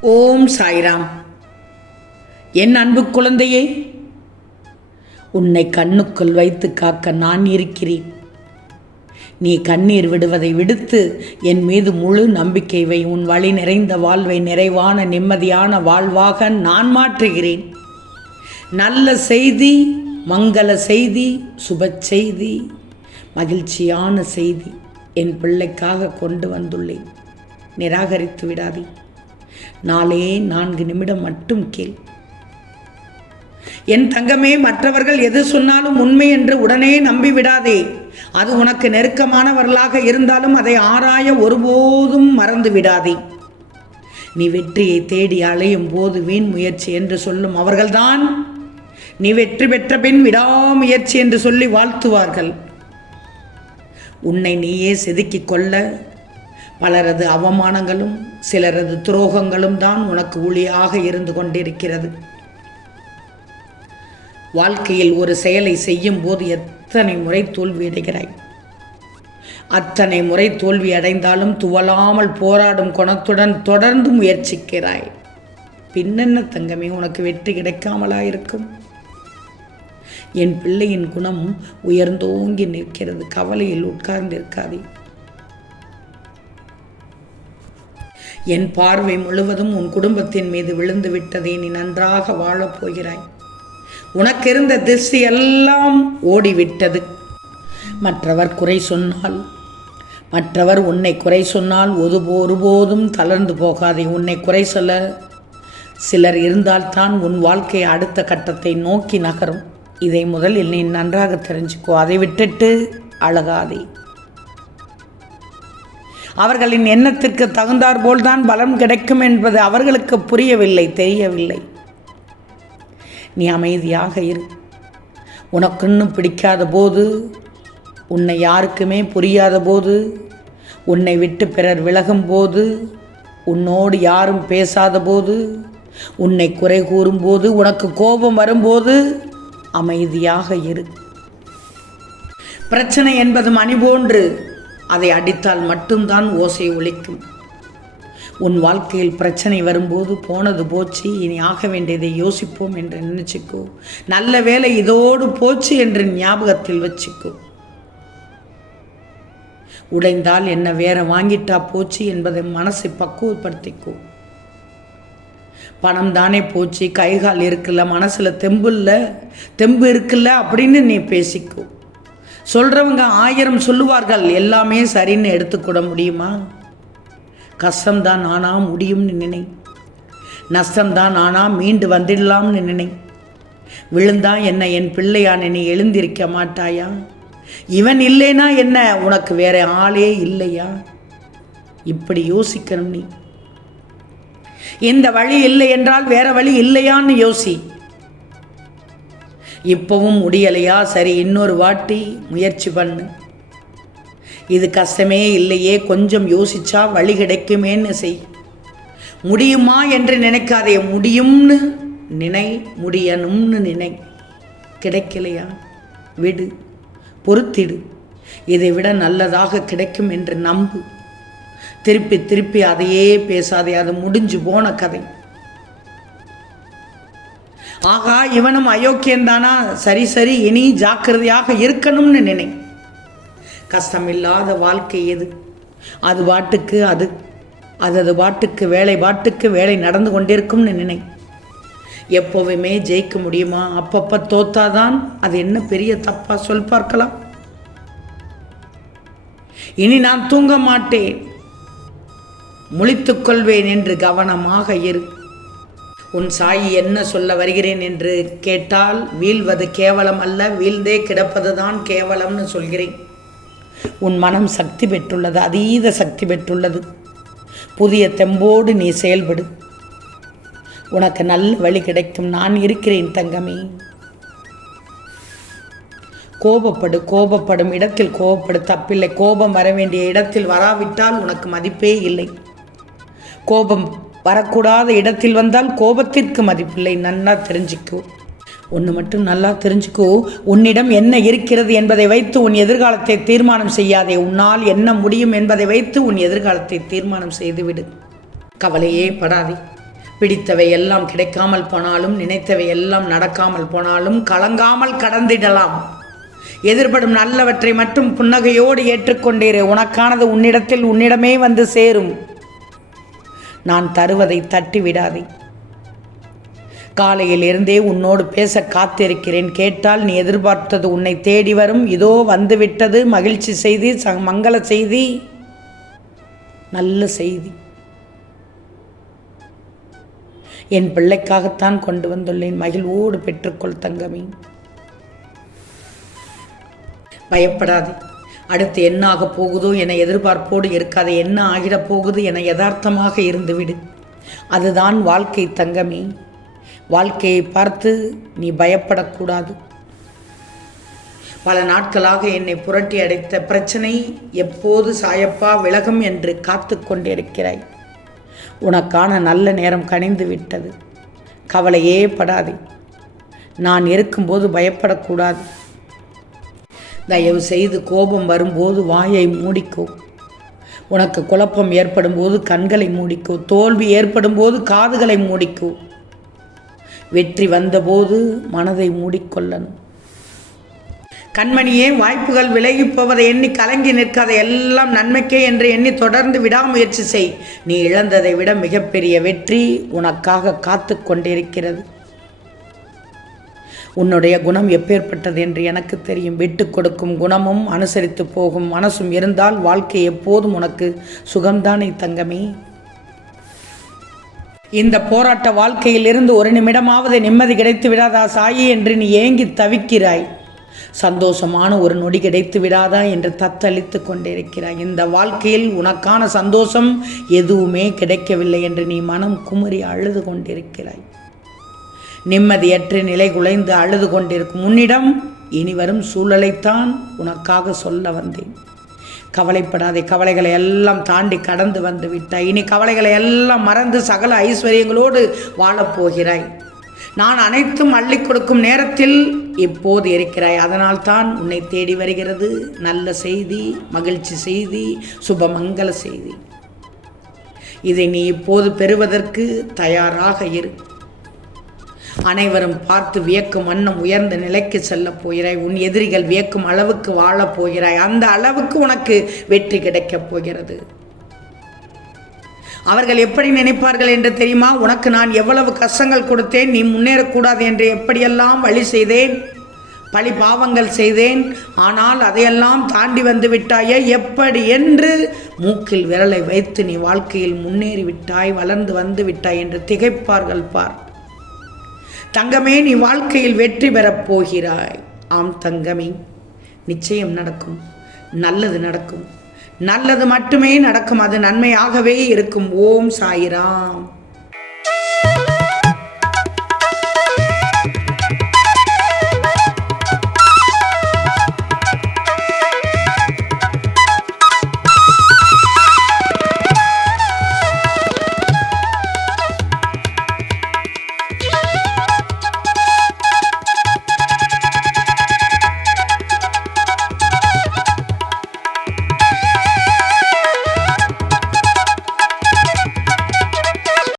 ஓம் சாய்ராம். என் அன்பு குழந்தையே உன்னை கண்ணுக்குள் வைத்து காக்க நான் இருக்கிறேன். நீ கண்ணீர் விடுவதை விடுத்து என் மீது முழு நம்பிக்கை வை. உன் வழி நிறைந்த வாழ்வை நிறைவான நிம்மதியான வாழ்வாக நான் மாற்றுகிறேன். நல்ல செய்தி மங்கள செய்தி சுப செய்தி மகிழ்ச்சியான செய்தி என் பிள்ளைக்காக கொண்டு வந்துள்ளேன். நிராகரித்து விடாதே. நாளே நான்கு நிமிடம் மட்டும் கேள். என் தங்கமே மற்றவர்கள் எது சொன்னாலும் உண்மை என்று உடனே நம்பி விடாதே அது உனக்கு நெருக்கமானவர்களாக இருந்தாலும் அதை ஆராய ஒருபோதும் மறந்து விடாதே. நீ வெற்றியை தேடி அலையும் போது வீண் முயற்சி என்று சொல்லும் அவர்கள்தான் நீ வெற்றி பெற்ற பின் விடாமுயற்சி என்று சொல்லி வாழ்த்துவார்கள். உன்னை நீயே செதுக்கிக் கொள்ள பலரது அவமானங்களும் சிலரது துரோகங்களும் தான் உனக்கு ஒளியாக இருந்து கொண்டிருக்கிறது. வாழ்க்கையில் ஒரு செயலை செய்யும் போது எத்தனை முறை தோல்வி அடைகிறாய்? அத்தனை முறை தோல்வி அடைந்தாலும் துவலாமல் போராடும் குணத்துடன் தொடர்ந்து முயற்சிக்கிறாய். பின்னென்ன தங்கமே உனக்கு வெற்றி கிடைக்காமலா இருக்கும் என் பிள்ளையின் குணம் உயர்ந்தோங்கி நிற்கிறது. கவலையில் உட்கார்ந்திருக்காதே. என் பார்வை முழுவதும் உன் குடும்பத்தின் மீது விழுந்து விட்டதே. நீ நன்றாக வாழப்போகிறாய் உனக்கிருந்த திருஷ்டி எல்லாம் ஓடிவிட்டது. மற்றவர் குறை சொன்னால் மற்றவர் உன்னை குறை சொன்னால் ஒரு ஒருபோதும் தளர்ந்து போகாதே. உன்னை குறை சொல்ல சிலர் இருந்தால்தான் உன் வாழ்க்கை அடுத்த கட்டத்தை நோக்கி நகரும். இதை முதலில் நீ நன்றாக தெரிஞ்சுக்கோ. அதை விட்டுட்டு அழகாதே. அவர்களின் எண்ணத்திற்கு தகுந்தாற்போல் தான் பலம் கிடைக்கும் என்பது அவர்களுக்கு புரியவில்லை தெரியவில்லை. நீ அமைதியாக இரு. உனக்கு இன்னும் பிடிக்காத போது உன்னை யாருக்குமே புரியாத போது உன்னை விட்டு பிறர் விலகும் போது உன்னோடு யாரும் பேசாத போது உன்னை குறை கூறும்போது உனக்கு கோபம் வரும்போது அமைதியாக இரு. பிரச்சனை என்பது மணி போன்று அதை அடித்தால் மட்டும்தான் ஓசை ஒழிக்கும் உன் வாழ்க்கையில் பிரச்சனை வரும்போது போனது போச்சு இனி ஆக வேண்டியதை யோசிப்போம் என்று நினச்சிக்கோ. நல்ல வேலை இதோடு போச்சு என்று ஞாபகத்தில் வச்சுக்கோ. உடைந்தால் என்ன வேற வாங்கிட்டா போச்சு என்பதை மனசை பக்குவப்படுத்திக்கோ. பணம் தானே போச்சு கைகால் இருக்குல்ல மனசில் தெம்பு இல்லை தெம்பு இருக்குல்ல அப்படின்னு நீ பேசிக்கோ. சொல்கிறவங்க ஆயிரம் சொல்லுவார்கள். எல்லாமே சரின்னு எடுத்துக்கூட முடியுமா? கஷ்டம்தான் ஆனா முடியும்னு நினை. நஷ்டம்தான் ஆனா மீண்டு வந்துடலாம்னு நினை. விழுந்தா என்ன என் பிள்ளையா நீ எழுந்திருக்க மாட்டாயா? இவன் இல்லைனா என்ன? உனக்கு வேற ஆளே இல்லையா? இப்படி யோசிக்கணும் நீ. இந்த வழி இல்லை என்றால் வேற வழி இல்லையான்னு யோசி. இப்போவும் முடியலையா? சரி இன்னொரு வாட்டி முயற்சி பண்ணு. இது கஷ்டமே இல்லையே கொஞ்சம் யோசிச்சா வழி கிடைக்குமேன்னு செய். முடியுமா என்று நினைக்காதே முடியும்னு நினை முடியணும்னு நினை. கிடைக்கலையா? விடு பொறுத்திடு. இதை விட நல்லதாக கிடைக்கும் என்று நம்பு. திருப்பி திருப்பி அதையே பேசாதே அது முடிஞ்சு போன கதை. ஆகா இவனும் அயோக்கியந்தானா சரி சரி இனி ஜாக்கிரதையாக இருக்கணும்னு நினை. கஷ்டமில்லாத வாழ்க்கை எது? அது பாட்டுக்கு அது. அது அது பாட்டுக்கு வேலை பாட்டுக்கு வேலை நடந்து கொண்டிருக்கும்னு நினை. எப்போவுமே ஜெயிக்க முடியுமா? அப்பப்போ தோத்தாதான் அது என்ன பெரிய தப்பாக சொல் பார்க்கலாம். இனி நான் தூங்க மாட்டேன். முழித்துக்கொள்வேன் என்று கவனமாக இரு. உன் சாயி என்ன சொல்ல வருகிறேன் என்று கேட்டால் வீழ்வது கேவலம் அல்ல வீழ்ந்தே கிடப்பதுதான் கேவலம்னு சொல்கிறேன். உன் மனம் சக்தி பெற்றுள்ளது அதீத சக்தி பெற்றுள்ளது. புதிய தெம்போடு நீ செயல்படு. உனக்கு நல்ல வழி கிடைக்கும் நான் இருக்கிறேன் தங்கமே. கோபப்படு கோபப்படும் இடத்தில் கோபப்படு தப்பில்லை கோபம் வர வேண்டிய இடத்தில் வராவிட்டால் உனக்கு மதிப்பே இல்லை. கோபம் வரக்கூடாத இடத்தில் வந்தால் கோபத்திற்கு மதிப்பில்லை. நன்னா தெரிஞ்சுக்கோ. ஒன்று மட்டும் நல்லா தெரிஞ்சுக்கோ. உன்னிடம் என்ன இருக்கிறது என்பதை வைத்து உன் எதிர்காலத்தை தீர்மானம் செய்யாதே. உன்னால் என்ன முடியும் என்பதை வைத்து உன் எதிர்காலத்தை தீர்மானம் செய்துவிடு. கவலையே படாதே. பிடித்தவை எல்லாம் கிடைக்காமல் போனாலும் நினைத்தவை எல்லாம் நடக்காமல் போனாலும் கலங்காமல் கடந்திடலாம். எதிர்படும் நல்லவற்றை மட்டும் புன்னகையோடு ஏற்றுக்கொண்டீரே. உனக்கானது உன்னிடத்தில் உன்னிடமே வந்து சேரும். நான் தருவதை தட்டி விடாதே காலையில் இருந்தே உன்னோடு பேச காத்திருக்கிறேன். கேட்டால் நீ எதிர்பார்த்தது உன்னை தேடி வரும். இதோ வந்துவிட்டது. மகிழ்ச்சி செய்தி ச மங்கள செய்தி. நல்ல செய்தி. என் பிள்ளைக்காகத்தான் கொண்டு வந்துள்ளேன். மகிழ்வோடு பெற்றுக்கொள் தங்கமே. பயப்படாதே. அடுத்து என்ன ஆகப் போகுதோ என எதிர்பார்ப்போடு இருக்காது. என்ன ஆகிடப் போகுது என யதார்த்தமாக இருந்துவிடு. அதுதான் வாழ்க்கை தங்கமே. வாழ்க்கையை பார்த்து நீ பயப்படக்கூடாது. பல நாட்களாக என்னை புரட்டி அடைத்த பிரச்சனை எப்போது சாயப்பா விலகும் என்று காத்து கொண்டிருக்கிறாய். உனக்கான நல்ல நேரம் கனிந்து விட்டது. கவலையே படாதே. நான் இருக்கும்போது பயப்படக்கூடாது. தயவு செய்து கோபம் வரும்போது வாயை மூடிக்கோ. உனக்கு குழப்பம் ஏற்படும் போது கண்களை மூடிக்கோ. தோல்வி ஏற்படும் போது காதுகளை மூடிக்கோ. வெற்றி வந்தபோது மனதை மூடிக்கொள்ளணும். கண்மணியே வாய்ப்புகள் விலகி போவதை எண்ணி கலங்கி நிற்காத எல்லாம் நன்மைக்கே என்று எண்ணி தொடர்ந்து விடாமுயற்சி செய். நீ இழந்ததை விட மிகப்பெரிய வெற்றி உனக்காக காத்து கொண்டிருக்கிறது. உன்னுடைய குணம் எப்பேற்பட்டது என்று எனக்கு தெரியும். விட்டு கொடுக்கும் குணமும் அனுசரித்து போகும் மனசும் இருந்தால் வாழ்க்கை எப்போதும் உனக்கு சுகம்தானே தங்கமே. இந்த போராட்ட வாழ்க்கையிலிருந்து ஒரு நிமிடமாவது நிம்மதி கிடைத்து விடாதா சாயி என்று நீ ஏங்கி தவிக்கிறாய். சந்தோஷமான ஒரு நொடி கிடைத்து விடாதா என்று தத்தளித்து கொண்டிருக்கிறாய். இந்த வாழ்க்கையில் உனக்கான சந்தோஷம் எதுவுமே கிடைக்கவில்லை என்று நீ மனம் குமரி அழுது கொண்டிருக்கிறாய். நிம்மதியற்ற நிலை குலைந்து அழுது கொண்டிருக்கும் உன்னிடம் இனி வரும் சூழலைத்தான் உனக்காக சொல்ல வந்தேன். கவலைப்படாதே கவலைகளை எல்லாம் தாண்டி கடந்து வந்து விட்டாய். இனி கவலைகளை எல்லாம் மறந்து சகல ஐஸ்வர்யங்களோடு வாழப்போகிறாய் நான் அனைத்தும் அள்ளி கொடுக்கும் நேரத்தில் இப்போது இருக்கிறாய். அதனால் தான் உன்னை தேடி வருகிறது. நல்ல செய்தி மகிழ்ச்சி செய்தி சுபமங்கல செய்தி. இதை நீ இப்போது பெறுவதற்கு தயாராக இரு. அனைவரும் பார்த்து வியக்கும் வண்ணம் உயர்ந்த நிலைக்கு செல்லப் போகிறாய். உன் எதிரிகள் வியக்கும் அளவுக்கு வாழப் போகிறாய். அந்த அளவுக்கு உனக்கு வெற்றி கிடைக்கப் போகிறது. அவர்கள் எப்படி நினைப்பார்கள் என்று தெரியுமா? உனக்கு நான் எவ்வளவு கஷ்டங்கள் கொடுத்தேன் நீ முன்னேறக்கூடாது என்று எப்படியெல்லாம் வழி செய்தேன்? பழி பாவங்கள் செய்தேன். ஆனால் அதையெல்லாம் தாண்டி வந்து விட்டாயே எப்படி என்று மூக்கில் விரலை வைத்து நீ வாழ்க்கையில் முன்னேறி விட்டாய் வளர்ந்து வந்து விட்டாய் என்று திகைப்பார்கள் பார். தங்கமே நீ வாழ்க்கையில் வெற்றி பெறப் போகிறாய். ஆம் தங்கமே நிச்சயம் நடக்கும். நல்லது நடக்கும். நல்லது மட்டுமே நடக்கும். அது நன்மையாகவே இருக்கும். ஓம் சாயிராம்.